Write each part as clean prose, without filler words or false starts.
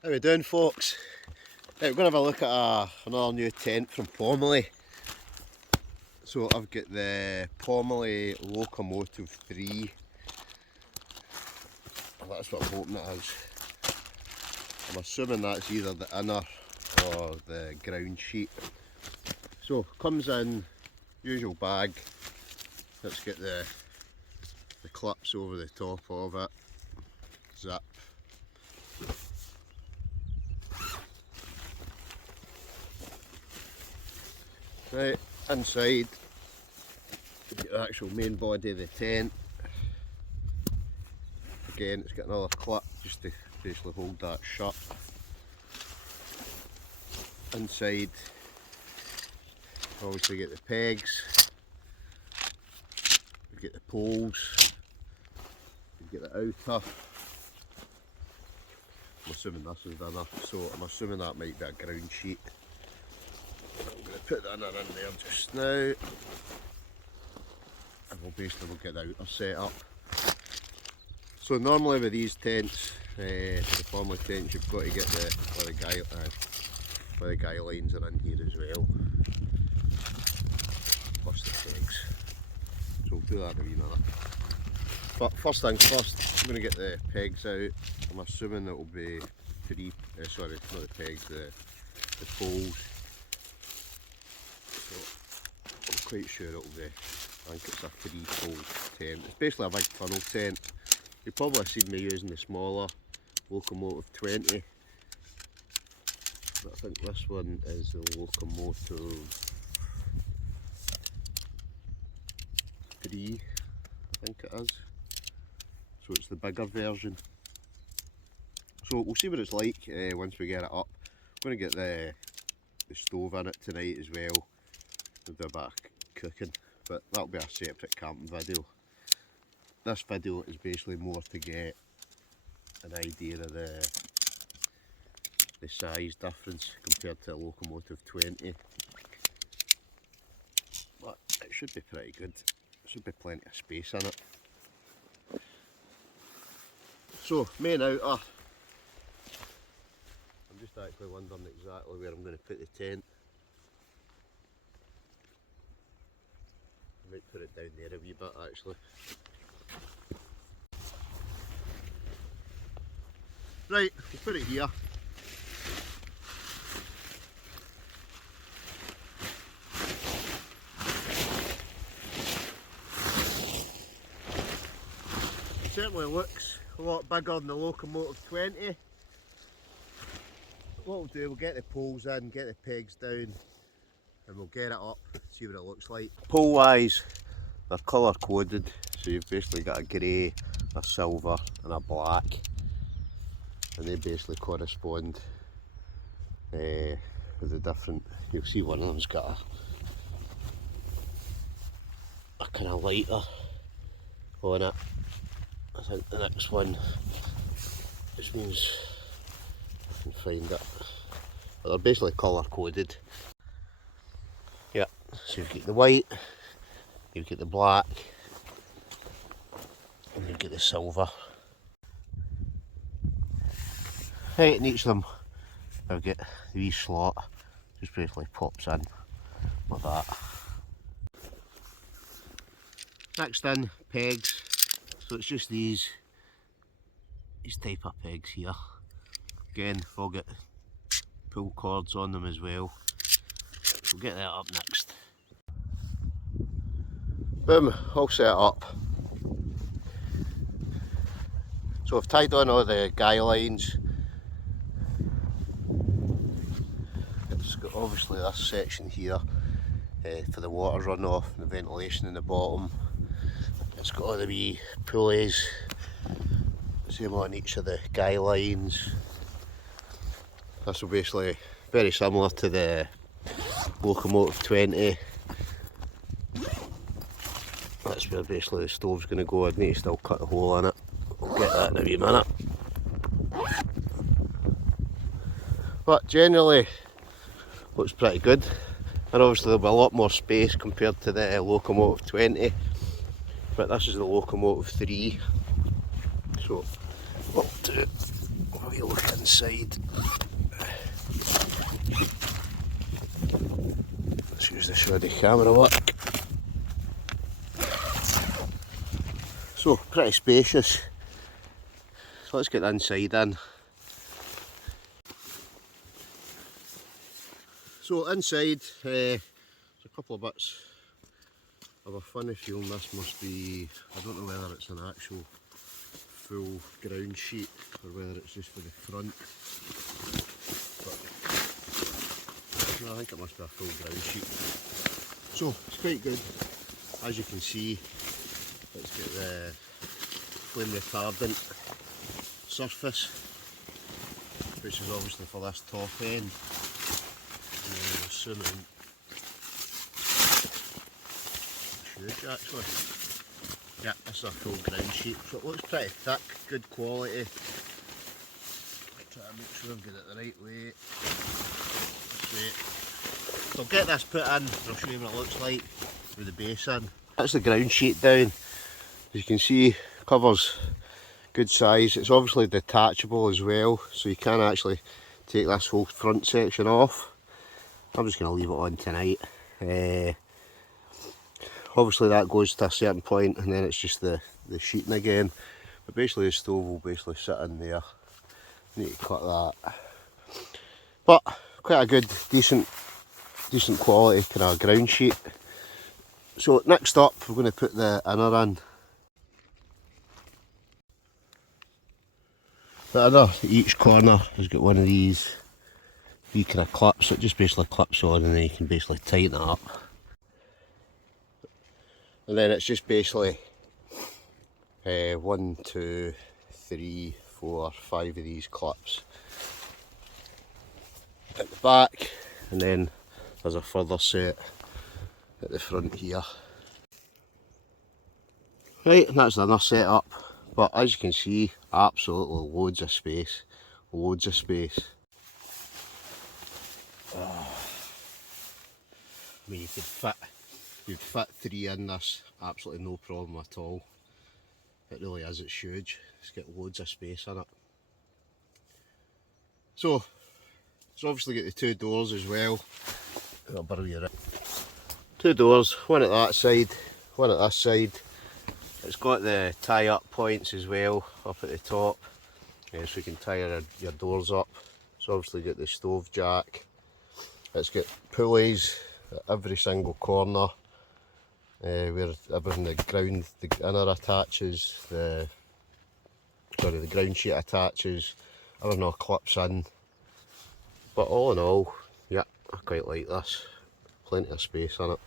How we doing, folks? Right, we're going to have a look at another new tent from Pomoly. So I've got the Pomoly Locomotive 3. That's what I'm hoping it is. I'm assuming that's either the inner or the ground sheet. So comes in usual bag. Let's get the clips over the top of it. Zip. Right, inside you get the actual main body of the tent. Again, it's got another clip just to basically hold that shut. Inside, obviously get the pegs, you get the poles, you get the outer. I'm assuming this is the inner, so I'm assuming that might be a ground sheet. I'm going to put the inner in there just now, and we'll get the outer set up. So normally with these tents, the Pomoly tents, you've got to get where the guy lines are in here as well, plus the pegs. So we'll do that in a wee minute. But first things first, I'm going to get the pegs out. I'm assuming it will be sorry, not the pegs, the poles. So I'm quite sure it'll be, I think it's a 3-pole tent. It's basically a big tunnel tent. You've probably seen me using the smaller Locomotive 20. But I think this one is the Locomotive 3, I think it is. So it's the bigger version. So we'll see what it's like once we get it up. I'm going to get the stove in it tonight as well. We'll do a bit of cooking, but that'll be a separate camping video. This video is basically more to get an idea of the size difference compared to a Locomotive 20. But it should be pretty good. There should be plenty of space in it. So, main outer. I'm just actually wondering exactly where I'm going to put the tent. I might put it down there a wee bit actually. Right, we'll put it here. It certainly looks a lot bigger than the Locomotive 20. What we'll do, we'll get the poles in, get the pegs down, and we'll get it up, see what it looks like. Pole wise, they're colour coded, so you've basically got a grey, a silver and a black. And they basically correspond with the different, you'll see one of them's got a kind of lighter on it. I think the next one just means I can find it. But they're basically colour coded. Yeah, so you've got the white, you've got the black, and you've got the silver. Right, in each of them I've got the wee slot, just basically pops in like that. Next in, pegs. So it's just these type of pegs here. Again, they've all got pull cords on them as well. We'll get that up next. Boom, all set up. So I've tied on all the guy lines. It's got obviously this section here for the water runoff and the ventilation in the bottom. It's got all the wee pulleys, same on each of the guy lines. This will basically very similar to the Locomotive 20. That's where basically the stove's going to go. I'd need to still cut a hole in it. I'll get that in a wee minute. But generally looks pretty good, and obviously there'll be a lot more space compared to the Locomotive 20, but this is the Locomotive 3. So what we'll do, we'll wee look inside. Let's use the shoddy camera work. So, pretty spacious. So let's get the inside in. So inside, there's a couple of bits of a funny feeling. This must be, I don't know whether it's an actual full ground sheet or whether it's just for the front. But no, I think it must be a full ground sheet. So it's quite good. As you can see, it's got the flame retardant surface, which is obviously for this top end. Zoom in. Huge actually. Yeah, this is a full ground sheet, so it looks pretty thick, good quality. Try to make sure I've got it the right way. So I'll get this put in and I'll show you what it looks like with the base in. That's the ground sheet down. As you can see, covers good size. It's obviously detachable as well, so you can actually take this whole front section off. I'm just going to leave it on tonight. Obviously that goes to a certain point and then it's just the sheeting again. But basically the stove will basically sit in there. Need to cut that. But quite a good, decent quality kind of ground sheet. So next up we're going to put the inner in. The inner, each corner has got one of these kind of clips. It just basically clips on and then you can basically tighten it up. And then it's just basically 1, 2, 3, 4, 5 of these clips at the back, and then there's a further set at the front here. Right, and that's the inner setup. But as you can see, absolutely loads of space. Loads of space. Oh. I mean, you'd fit 3 in this, absolutely no problem at all. It really is, it's huge. It's got loads of space in it. So, it's obviously got the 2 doors as well. I'll borrow you it. 2 doors, one at that side, one at this side. It's got the tie up points as well up at the top, so you can tie your doors up. It's obviously got the stove jack. It's got pulleys at every single corner, where everything, the inner attaches, the ground sheet attaches, everything all clips in. But all in all, yeah, I quite like this. Plenty of space in it.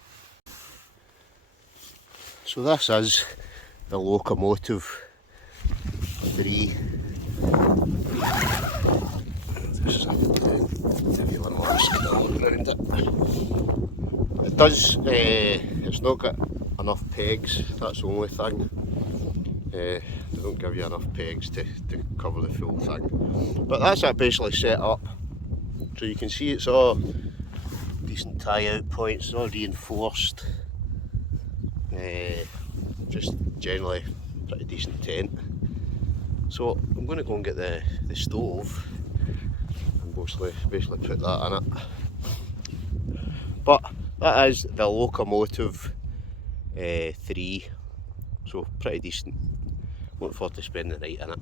So this is the Locomotive 3. Just give you one more scan around it. It does, it's not got enough pegs, that's the only thing. They don't give you enough pegs to cover the full thing. But that's it basically set up. So you can see it's all decent tie out points, it's all reinforced. Just generally pretty decent tent. So I'm going to go and get the stove and basically put that in it. But that is the Locomotive 3, so pretty decent. Looking forward to spending the night in it.